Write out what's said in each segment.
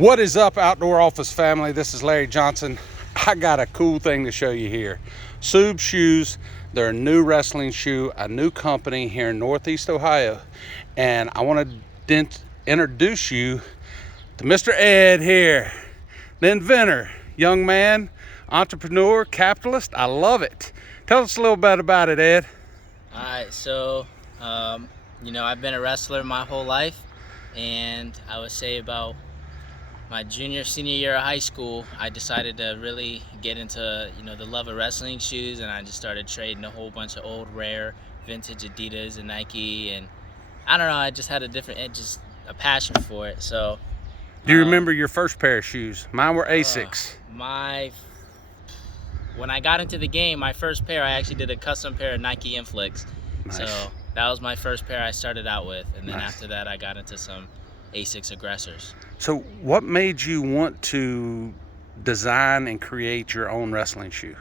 What is up, Outdoor Office family? This is Larry Johnson. I got a cool thing to show you here. Sub Shoes, they're a new wrestling shoe, a new company here in Northeast Ohio. And I want to introduce you to Mr. Ed here, the inventor, young man, entrepreneur, capitalist. I love it. Tell us a little bit about it, Ed. All right, so, I've been a wrestler my whole life, and I would say about my senior year of high school, I decided to really get into, the love of wrestling shoes, and I just started trading a whole bunch of old, rare, vintage Adidas and Nike, and I don't know, I just had a passion for it, so. Do you remember your first pair of shoes? Mine were Asics. When I got into the game, my first pair, I actually did a custom pair of Nike Inflicts. Nice. So that was my first pair I started out with, and then Nice. after that I got into some Asics Aggressors. So what made you want to design and create your own wrestling shoe?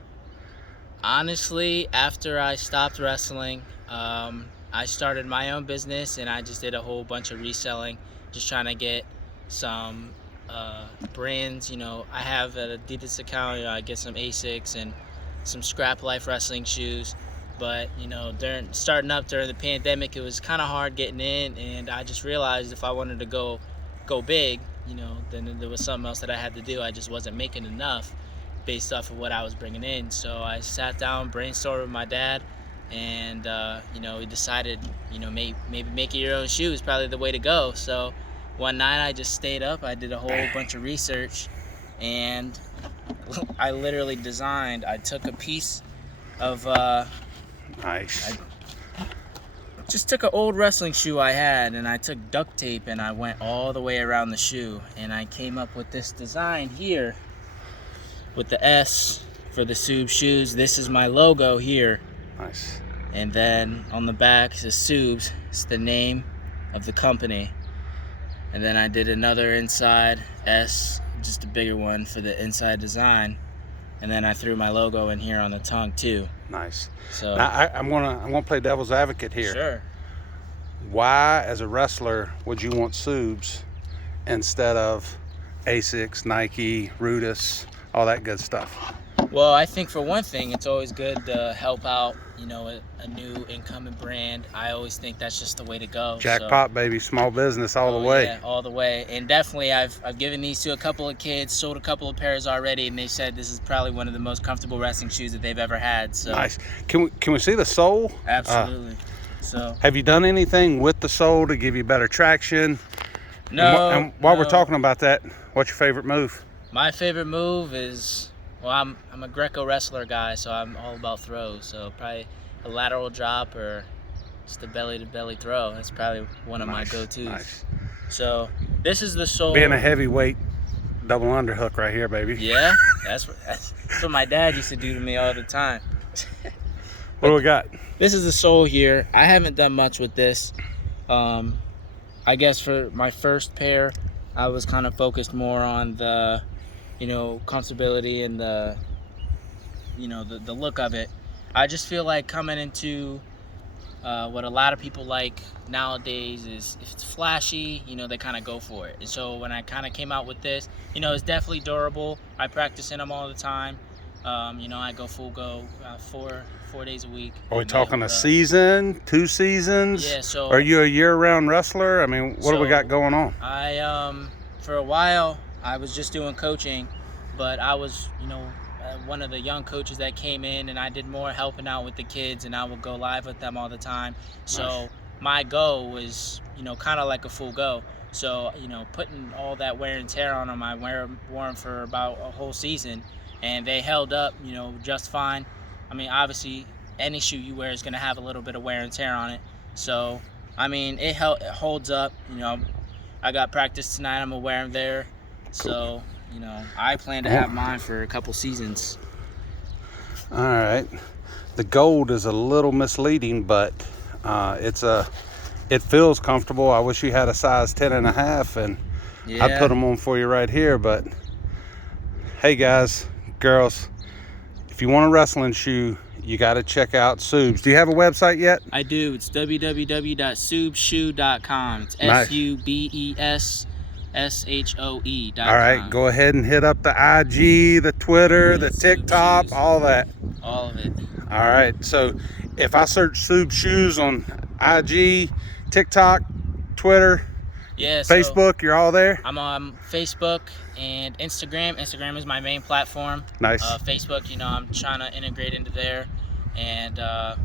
Honestly, after I stopped wrestling, I started my own business, and I just did a whole bunch of reselling, just trying to get some brands. I have an Adidas account. I get some Asics and some Scrap Life wrestling shoes. But starting up during the pandemic, it was kind of hard getting in, and I just realized if I wanted to go big, then there was something else that I had to do. I just wasn't making enough based off of what I was bringing in. So I sat down, brainstormed with my dad, and we decided, maybe making your own shoe is probably the way to go. So one night I just stayed up, I did a whole bunch of research, and I literally designed. I took a piece of Nice. just took an old wrestling shoe I had, and I took duct tape and I went all the way around the shoe, and I came up with this design here with the S for the Sub Shoes. This is my logo here. Nice. And then on the back is Subs. It's the name of the company. And then I did another inside S, just a bigger one for the inside design. And then I threw my logo in here on the tongue too. Nice. So Now, I'm gonna play devil's advocate here. Sure. Why, as a wrestler, would you want Subs instead of Asics, Nike, Rudis, all that good stuff? Well, I think for one thing, it's always good to help out, a new incoming brand. I always think that's just the way to go. Jackpot, baby, small business all the way. Yeah, all the way. And definitely, I've given these to a couple of kids, sold a couple of pairs already, and they said this is probably one of the most comfortable wrestling shoes that they've ever had. So Nice. Can we see the sole? Absolutely. Have you done anything with the sole to give you better traction? No. And while we're no. talking about that, what's your favorite move? My favorite move is, well, I'm a Greco wrestler guy, so I'm all about throws. So probably a lateral drop or just a belly-to-belly throw. That's probably one of my go-tos. Nice. So this is the sole. Being a heavyweight, double underhook right here, baby. Yeah, that's what my dad used to do to me all the time. What do we got? This is the sole here. I haven't done much with this. I guess for my first pair, I was kind of focused more on the, comfortability and the look of it. I just feel like coming into what a lot of people like nowadays is if it's flashy, they kind of go for it. And so when I kind of came out with this, it's definitely durable. I practice in them all the time. I go full go 4 days a week. Are we talking a season, 2 seasons? Yeah, so. Are you a year-round wrestler? I mean, what do we got going on? For a while, I was just doing coaching, but I was, one of the young coaches that came in, and I did more helping out with the kids, and I would go live with them all the time. So Nice. My go was, kind of like a full go. So, putting all that wear and tear on them, I wore them for about a whole season, and they held up, just fine. I mean, obviously, any shoe you wear is going to have a little bit of wear and tear on it. So, I mean, it holds up. I got practice tonight. I'm going to wear them there. So, I plan to have mine for a couple seasons. All right. The gold is a little misleading, but it feels comfortable. I wish you had a size 10.5, and Yeah. I'd put them on for you right here. But hey, guys, girls, if you want a wrestling shoe, you got to check out Subs. Do you have a website yet? I do. It's www.subshoe.com. It's Nice. SUBES SHOE.com. All right, go ahead and hit up the IG, the Twitter, the TikTok, Shoes. all that. All of it. All right, so if I search Sub Shoes on IG, TikTok, Twitter, Yeah, so Facebook, you're all there? I'm on Facebook and Instagram. Instagram is my main platform. Nice. Facebook, you know, I'm trying to integrate into there. And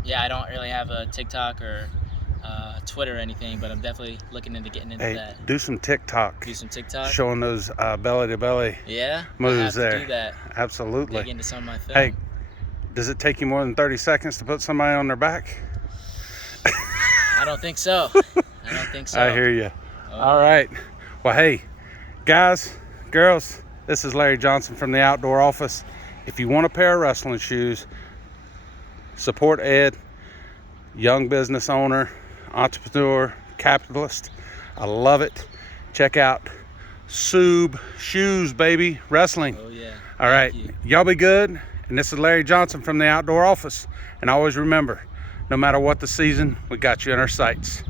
yeah, I don't really have a TikTok or Twitter or anything, but I'm definitely looking into getting into that. Do some TikTok. Do some TikTok. Showing those belly to belly Yeah, moves I have there. to do that. Absolutely. Dig into some of my film. Hey, does it take you more than 30 seconds to put somebody on their back? I don't think so. I don't think so. I hear you. All right. Well, hey, guys, girls, this is Larry Johnson from the Outdoor Office. If you want a pair of wrestling shoes, support Ed, young business owner, entrepreneur, capitalist. I love it. Check out Sub Shoes, baby, wrestling. Oh yeah. All right, y'all be good. And this is Larry Johnson from the Outdoor Office. And always remember, no matter what the season, we got you in our sights.